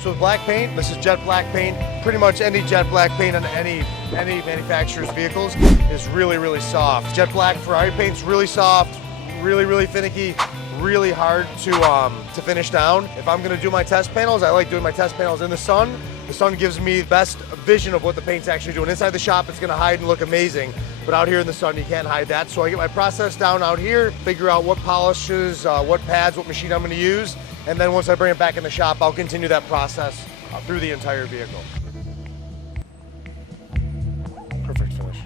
So with black paint, this is jet black paint. Pretty much any jet black paint on any manufacturer's vehicles is really, really soft. Jet black Ferrari paint's really soft, really finicky, really hard to finish down. If I'm gonna do my test panels, I like doing my test panels in the sun. The sun gives me the best vision of what the paint's actually doing. Inside the shop, it's gonna hide and look amazing, but out here in the sun, you can't hide that. So I get my process down out here, figure out what polishes, what pads, what machine I'm gonna use, and then once I bring it back in the shop, I'll continue that process through the entire vehicle. Perfect finish.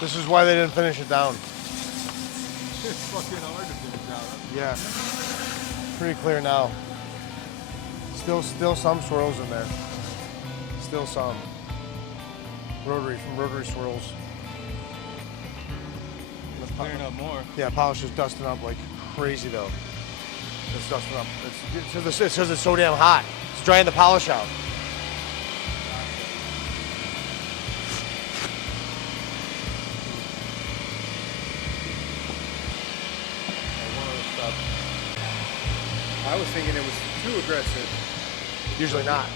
This is why they didn't finish it down. It's fucking hard to finish out. Yeah, pretty clear now. Still some swirls in there. Still some. Rotary swirls. It's clearing up more. Yeah, polish is dusting up like crazy though. It's dusting up. It's because it's so damn hot. It's drying the polish out. I was thinking it was too aggressive. Usually not.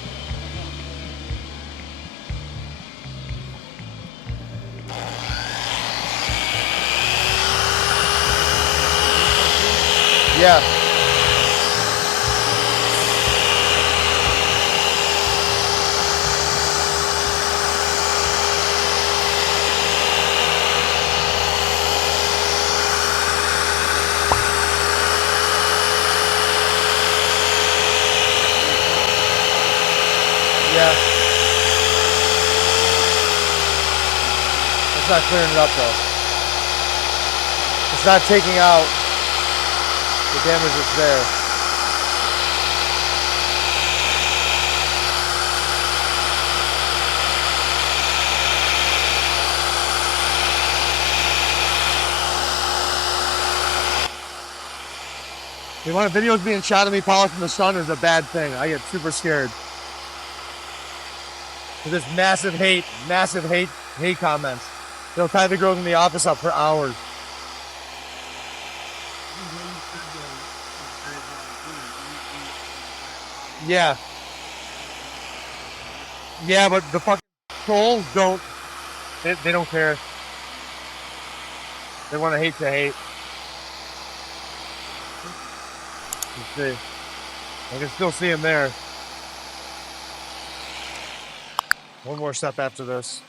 Yeah. Yeah. It's not clearing it up though. It's not taking out the damage that's there. The amount of videos being shot of me polishing the sun is a bad thing. I get super scared. This massive hate comments. They'll tie the girls in the office up for hours. Yeah. Yeah, but the fucking trolls don't, they don't care. They want to hate. Let's see. I can still see him there. One more step after this.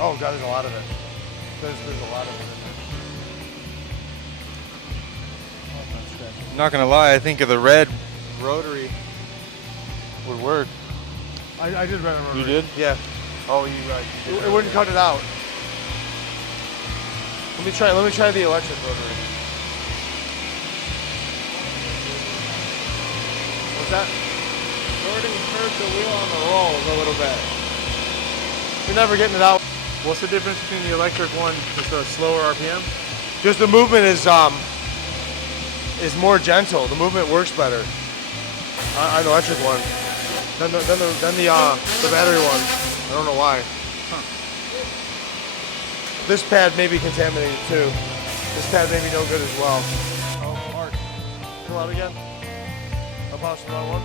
Oh God, there's a lot of it. There's a lot of it in there. I'm not gonna lie, I think of the red rotary would work. I did red on rotary. You did? Yeah. Oh, you did. It wouldn't cut it out. Let me try the electric rotary. What's that? Jordan curved the wheel on the rolls a little bit. You're never getting it out. What's the difference between the electric one with the slower RPM? Just the movement is more gentle. The movement works better on the electric one. than the battery one. I don't know why. Huh. This pad may be contaminated too. This pad may be no good as well. Oh, Mark. Pull out again. I'll polish the wrong one.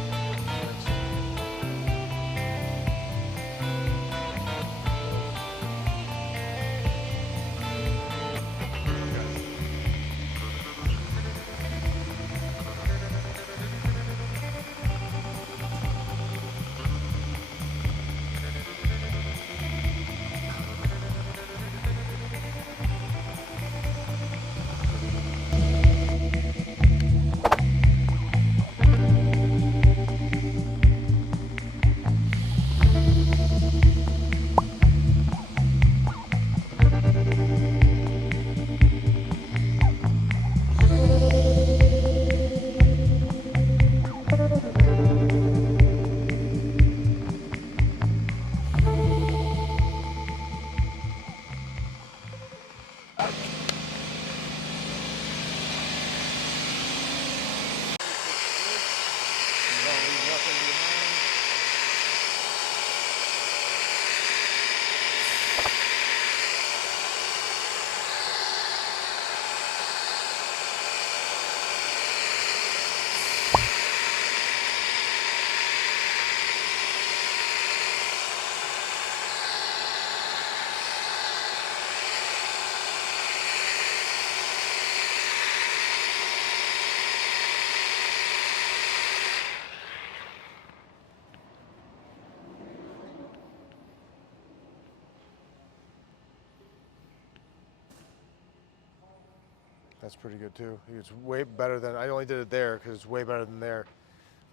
That's pretty good too. It's way better than, I only did it there because it's way better than there.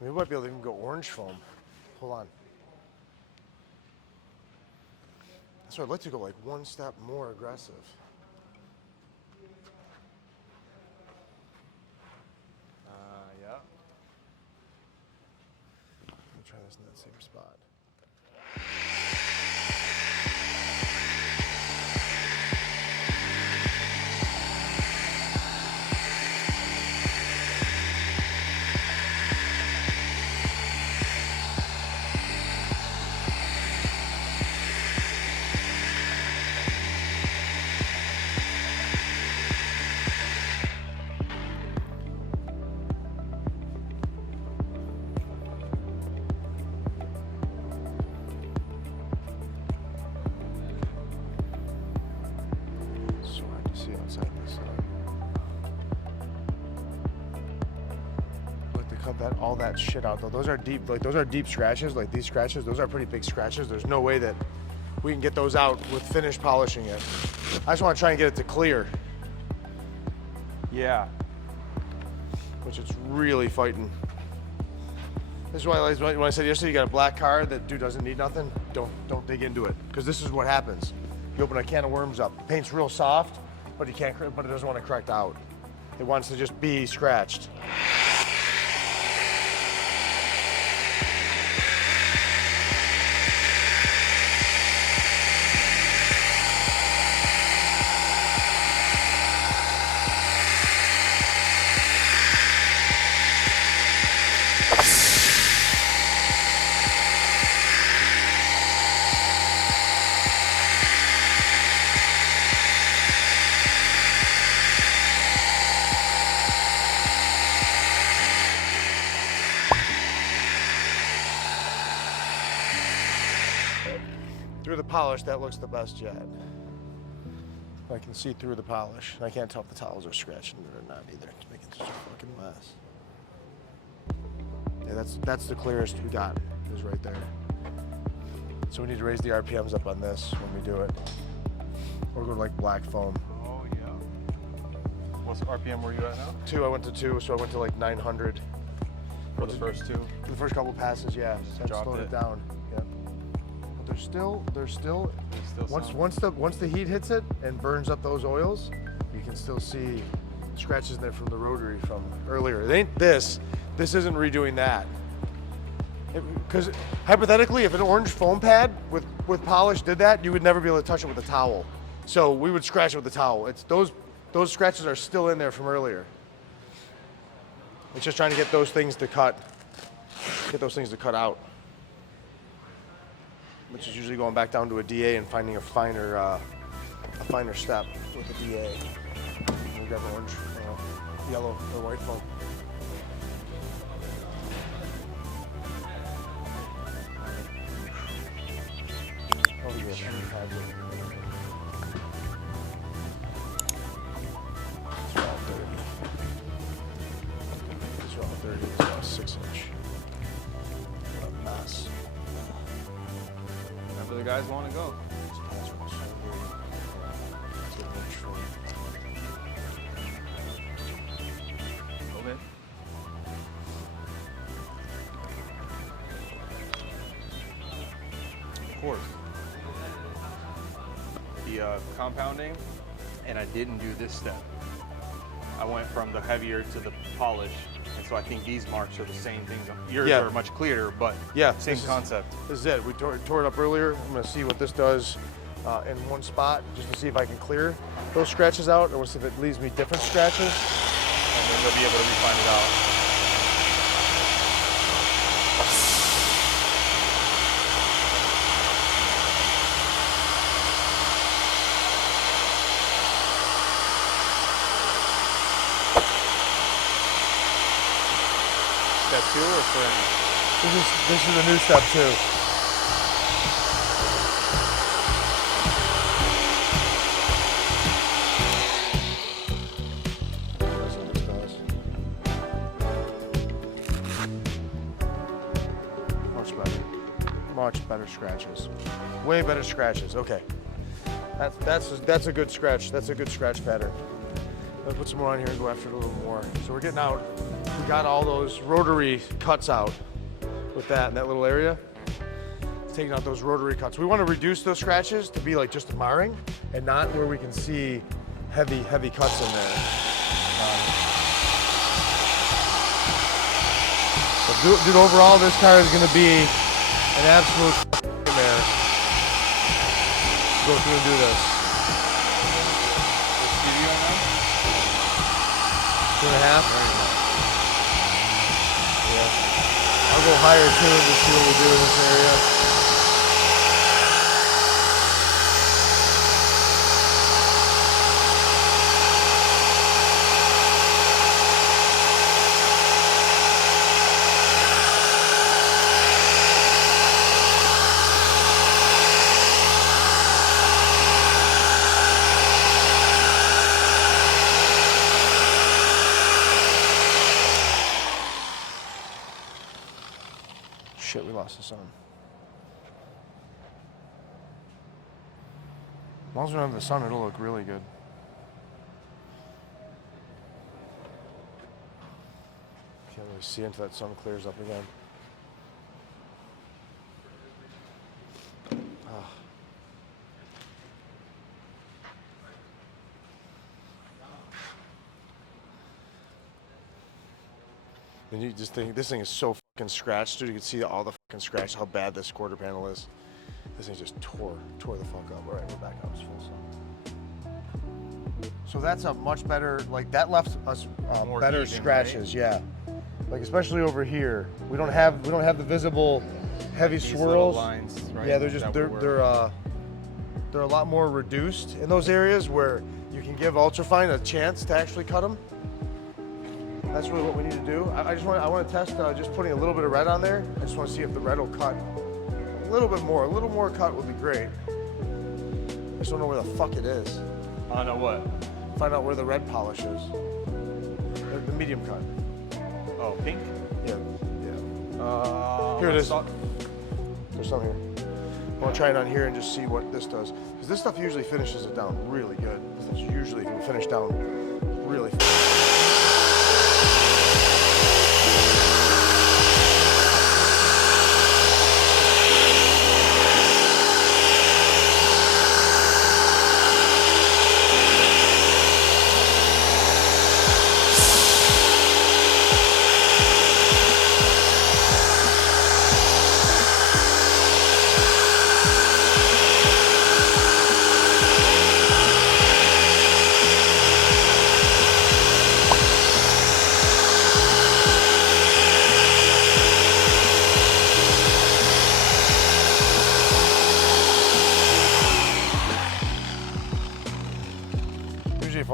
We might be able to even go orange foam. Hold on. So I'd like to go like one step more aggressive. Yeah. Let me try this in that same spot. See outside this side. Like to cut all that shit out though. Those are deep, like those are deep scratches. Like these scratches, those are pretty big scratches. There's no way that we can get those out with finished polishing it. I just want to try and get it to clear, Yeah. which it's really fighting. This is why, like, when I said yesterday, you got a black car that dude doesn't need nothing. Don't dig into it, because this is what happens. You open a can of worms up. The paint's real soft, but it doesn't want to crack out. It wants to just be scratched. Through the polish, that looks the best yet. I can see through the polish. I can't tell if the towels are scratching it or not either. It's making such a fucking mess. Yeah, that's the clearest we got, is right there. So we need to raise the RPMs up on this when we do it. Or go to like black foam. Oh, yeah. What's RPM were you at now? 2, I went to 2, so I went to like 900. For the first two? For the first couple passes, yeah. Just I slowed it down. Yeah. But there's still once the heat hits it and burns up those oils, you can still see scratches in there from the rotary from earlier. It ain't this. This isn't redoing that. Because hypothetically, if an orange foam pad with polish did that, you would never be able to touch it with a towel. So we would scratch it with a towel. It's those scratches are still in there from earlier. It's just trying to get those things to cut out. which is usually going back down to a DA and finding a finer step with the DA. And we got orange, yellow, or white foam. Probably get any hybrid. It's all 30. It's all 30. It's about 6-inch. What a mess. Wherever the guys want to go. Okay. Of course. The compounding, and I didn't do this step. I went from the heavier to the polish, and so I think these marks are the same things. Yours are much clearer, but same concept. This is it. We tore it up earlier. I'm going to see what this does in one spot, just to see if I can clear those scratches out, or see if it leaves me different scratches, And then they'll be able to refine it out. Step 2 or frame? This is a new step too. That's what this does. Much better. Much better scratches. Way better scratches. Okay. That's a good scratch. That's a good scratch pattern. Let's put some more on here and go after it a little more. So we're getting out. We got all those rotary cuts out with that in that little area. Taking out those rotary cuts. We want to reduce those scratches to be like just marring and not where we can see heavy cuts in there. So dude, overall this car is going to be an absolute mare. Go through and do this. What's the video now? 2.5. I'll go higher too and just see what we do in this area. Shit, we lost the sun. As long as we don't have the sun, it'll look really good. Can't really see until that sun clears up again. Ah. And you just think this thing is so fucking scratched, dude. You can see all the fucking scratch, how bad this quarter panel is. This thing just tore the fuck up. All right, we're back up. It's full sun. So that's a much better, like that left us better even, scratches, yeah. Like especially over here, we don't have the visible heavy These swirls. little lines, right? Yeah, they're just that they're a lot more reduced in those areas where you can give ultrafine a chance to actually cut them. That's really what we need to do. I want to test just putting a little bit of red on there. I just want to see if the red will cut a little bit more. A little more cut would be great. I just don't know where the fuck it is. I know what. Find out where the red polish is. The medium cut. Oh, pink? Yeah. Here it is. There's some here. I want to try it on here and just see what this does. Because this stuff usually finishes it down really good. It's usually finished down really fast.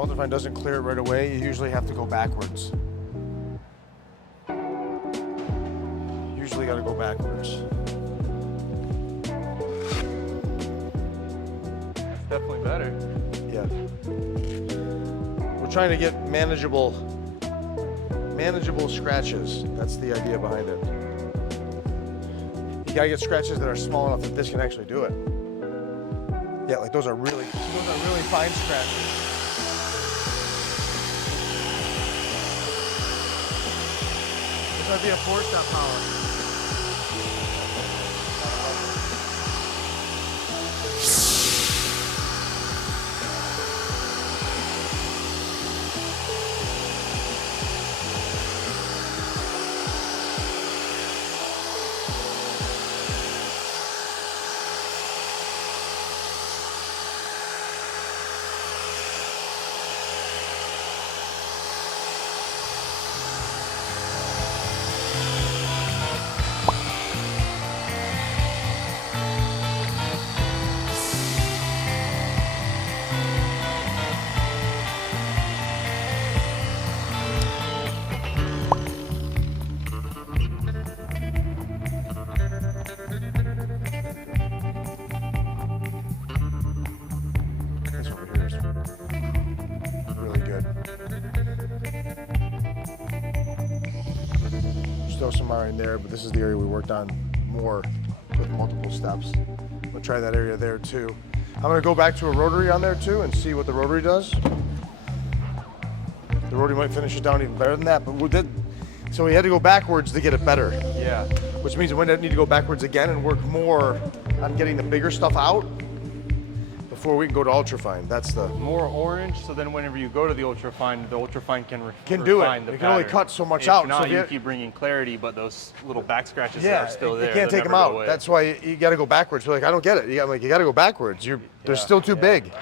ultrafine doesn't clear it right away, you usually have to go backwards. Usually got to go backwards. Definitely better. Yeah. We're trying to get manageable scratches. That's the idea behind it. You gotta get scratches that are small enough that this can actually do it. Yeah, like those are really fine scratches. This might be a 4-step power. Some are in there, but this is the area we worked on more with multiple steps. We'll try that area there too. I'm gonna go back to a rotary on there too and see what the rotary does. The rotary might finish it down even better than that, but we did. So we had to go backwards to get it better. Yeah. Which means we need to go backwards again and work more on getting the bigger stuff out before we can go to ultrafine. That's the more orange, so then whenever you go to the ultrafine can do it. refine the It can only pattern. cut so much if out. Not, so you keep bringing clarity, but those little back scratches yeah, are still there. You can't take them out. That's why you got to go backwards. We're like, I don't get it. You got to go backwards. They're still too big.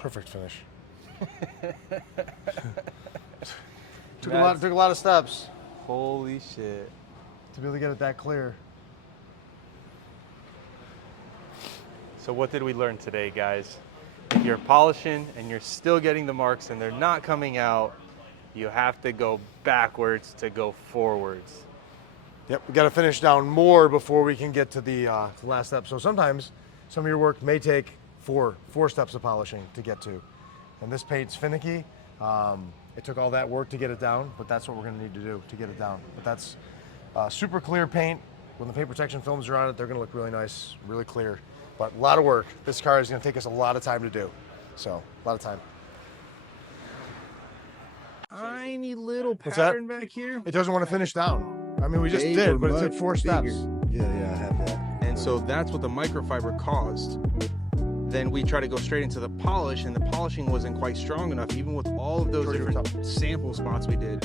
Perfect finish. took a lot of steps. Holy shit. To be able to get it that clear. So what did we learn today, guys? If you're polishing and you're still getting the marks and they're not coming out, you have to go backwards to go forwards. Yep, we got to finish down more before we can get to the last step. So sometimes some of your work may take four steps of polishing to get to. And this paint's finicky. It took all that work to get it down, but that's what we're gonna need to do to get it down. But that's super clear paint. When the paint protection films are on it, they're gonna look really nice, really clear. But a lot of work. This car is gonna take us a lot of time to do. So, a lot of time. Tiny little pattern back here. It doesn't want to finish down. I mean, we just did, but it took 4 steps. Yeah, I have that. And so that's what the microfiber caused. Then we try to go straight into the polish, and the polishing wasn't quite strong enough, even with all of those different sample spots we did.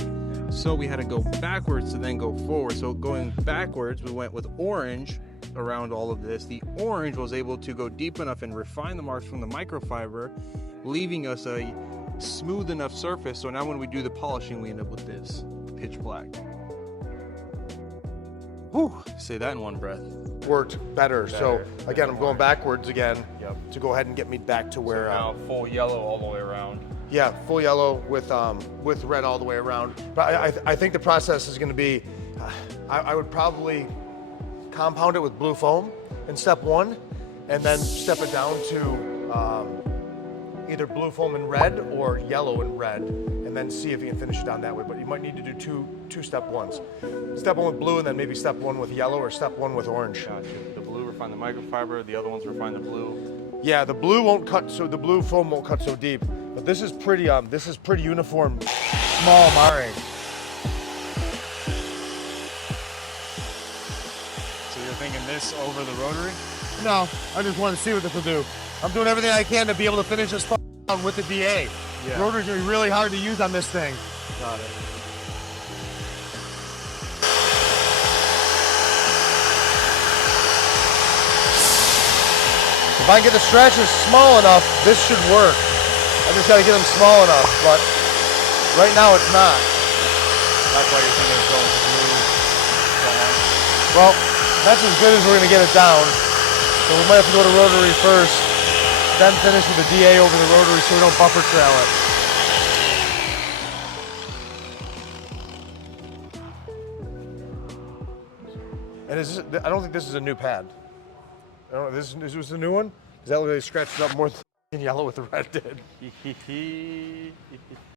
So we had to go backwards to then go forward. So going backwards, we went with orange around all of this. The orange was able to go deep enough and refine the marks from the microfiber, leaving us a smooth enough surface. So now when we do the polishing, we end up with this pitch black. Whew, say that in one breath. Worked better. So again, I'm going backwards again to go ahead and get me back to where. So now full yellow all the way around. Yeah, full yellow with red all the way around. But I think the process is going to be, I would probably compound it with blue foam in step 1, and then step it down to either blue foam and red or yellow and red, and then see if you can finish it down that way. But you might need to do two step ones. Step one with blue, and then maybe step one with yellow, or step one with orange. Gotcha. The blue refine the microfiber, the other ones refine the blue. Yeah, the blue won't cut, so the blue foam won't cut so deep. But this is pretty uniform, small marring. So you're thinking this over the rotary? No, I just want to see what this will do. I'm doing everything I can to be able to finish this on with the DA. Yeah. Rotor's gonna be really hard to use on this thing. Got it. If I can get the stretches small enough, this should work. I just gotta get them small enough, but right now it's not. That's why you're thinking of going blue. Well, that's as good as we're gonna get it down. So we might have to go to rotary first, then finish with the DA over the rotary so we don't buffer trail it. And is this, I don't think this is a new pad. I don't know, this was the new one? Because that looked like it scratched it up more than yellow with the red did.